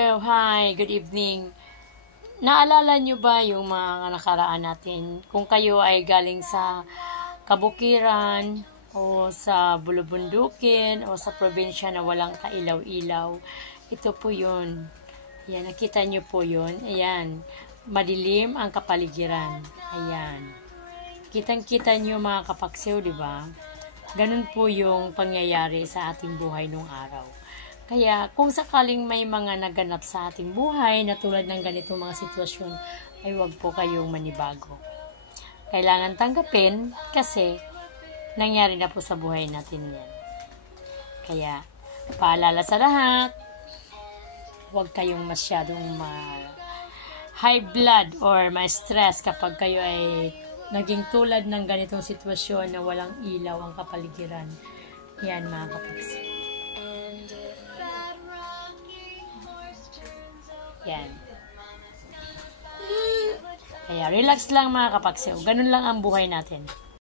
Hello, hi, good evening. Naalala nyo ba yung mga nakaraan natin? Kung kayo ay galing sa kabukiran o sa bulubundukin o sa probinsya na walang kailaw-ilaw, ito po yun. Ayan, nakita nyo po yun. Ayan, madilim ang kapaligiran. Ayan. Kitang-kita nyo mga kapaksiw, di ba? Ganun po yung pangyayari sa ating buhay nung araw. Kaya kung sakaling may mga naganap sa ating buhay na tulad ng ganitong mga sitwasyon, ay huwag po kayong manibago. Kailangan tanggapin kasi nangyari na po sa buhay natin yan. Kaya paalala sa lahat, huwag kayong masyadong high blood or ma-stress kapag kayo ay naging tulad ng ganitong sitwasyon na walang ilaw ang kapaligiran. Yan mga kapatid. Yan. Kaya relax lang mga kapaksew. Ganun lang ang buhay natin.